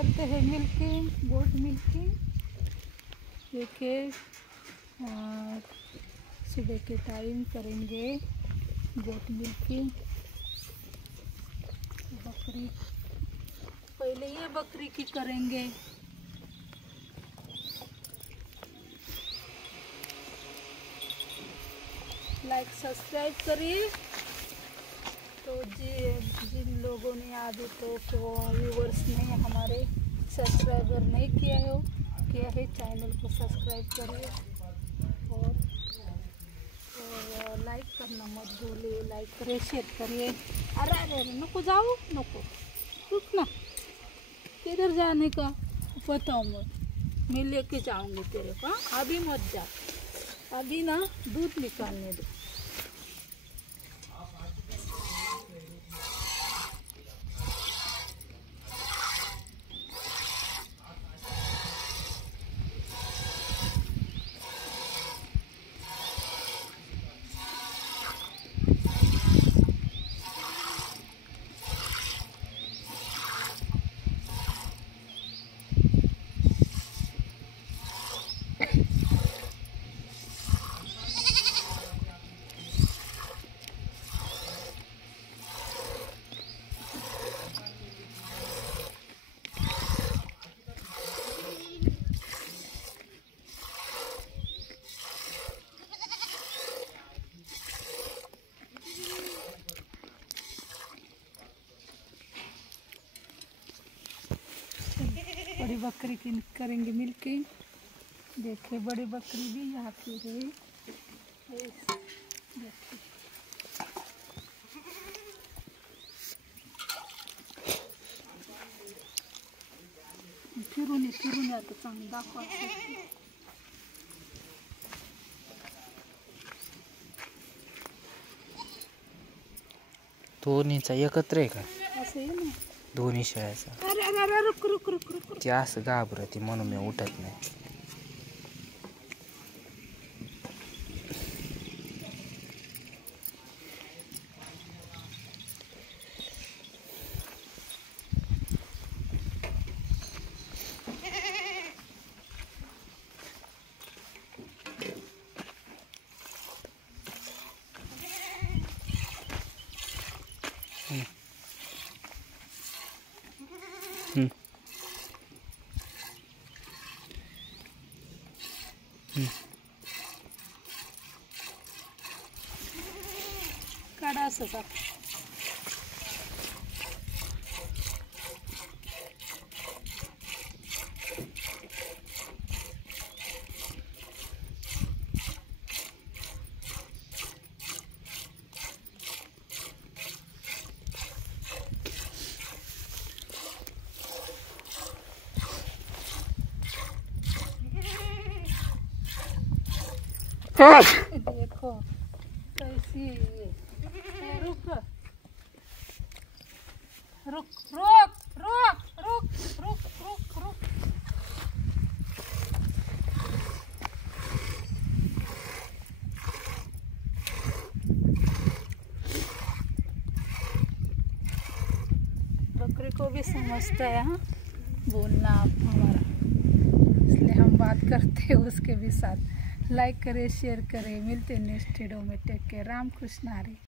करते हैं मिल्किंग, गोट मिल्किंग। देखिए सुबह के टाइम करेंगे गोट मिल्किंग। बकरी पहले ये बकरी की करेंगे। लाइक सब्सक्राइब करिए। तो जिन लोगों ने अभी तो व्यूवर्स ने हमारे सब्सक्राइबर नहीं किया है चैनल को सब्सक्राइब करिए और लाइक करना मत भूलिए। लाइक करिए, शेयर करिए। अरे नको जाओ, नको रुकना। किधर जाने का बताओ मत, मैं लेके जाऊंगी तेरे को। अभी मत जा, अभी ना दूध निकालने दो। बड़ी बकरी की करेंगे मिल्किंग। देखिए बड़ी बकरी भी यहाँ की है। देखिए फिरून आता चांगलं दाखवा। दोन्हीचा एकत्र आहे का? असं आहे ना दोन्ही शेळ्याचा. अरे अरे अरे रुक रुक रुक रुक ती असं घाबरते म्हणून मी उठत नाही. काढा असंच देखो कैसी रुक रुक रुक रुक रुक रुक रुक रुक। बकरी को भी समझता है हाँ बोलना हमारा, इसलिए हम बात करते हैं उसके भी साथ। लाइक करें, शेयर करें। मिलते हैं नेक्स्ट वीडियो में। Take care. राम कृष्ण हरी।